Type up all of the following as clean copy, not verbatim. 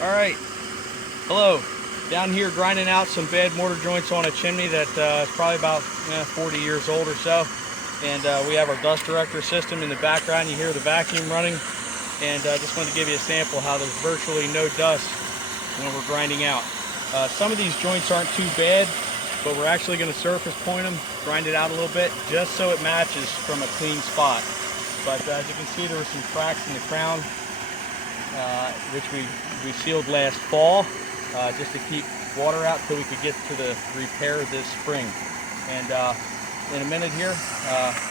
All right, hello. Down here grinding out some bad mortar joints on a chimney that is probably about 40 years old or so. And we have our dust director system in the background. You hear the vacuum running. And I just wanted to give you a sample how there's virtually no dust when we're grinding out. Some of these joints aren't too bad, but we're actually going to surface point them, grind it out a little bit, just so it matches from a clean spot. But as you can see, there were some cracks in the crown, which we sealed last fall, just to keep water out till we could get to the repair this spring. And in a minute here,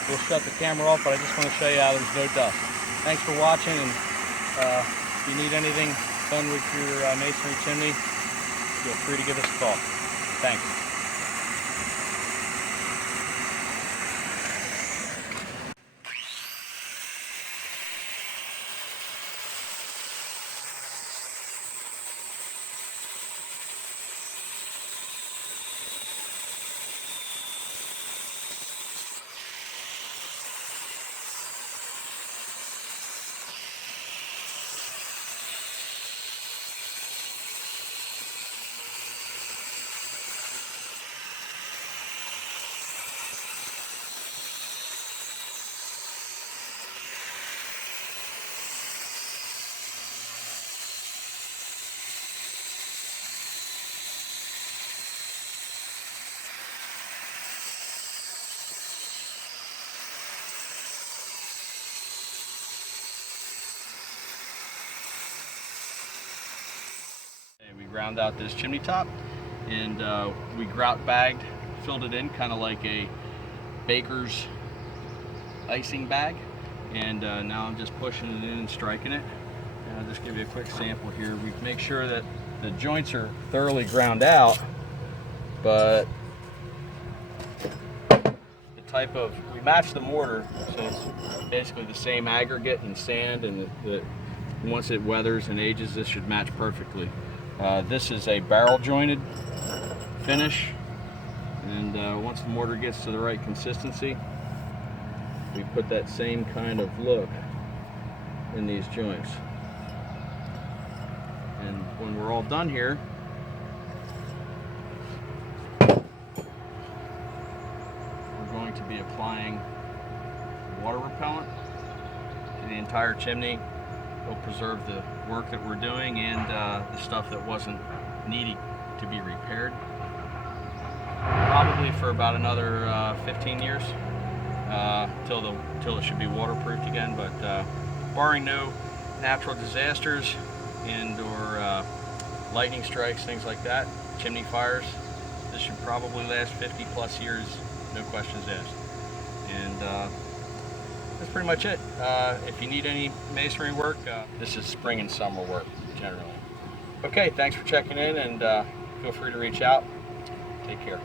we'll shut the camera off, but I just want to show you how there's no dust. Thanks for watching, and if you need anything done with your masonry chimney, feel free to give us a call. Thanks. We ground out this chimney top, and we grout bagged, filled it in kind of like a baker's icing bag, and now I'm just pushing it in and striking it. And I'll just give you a quick sample here. We make sure that the joints are thoroughly ground out, but the type of, we match the mortar, so it's basically the same aggregate and sand, and once it weathers and ages, this should match perfectly. This is a barrel jointed finish, and once the mortar gets to the right consistency, we put that same kind of look in these joints. And when we're all done here, we're going to be applying water repellent to the entire chimney. Will preserve the work that we're doing and the stuff that wasn't needing to be repaired. Probably for about another 15 years till it should be waterproofed again. But barring no natural disasters and or lightning strikes, things like that, chimney fires, this should probably last 50 plus years, no questions asked. And that's pretty much it. If you need any masonry work, this is spring and summer work generally. Okay, thanks for checking in, and feel free to reach out. Take care.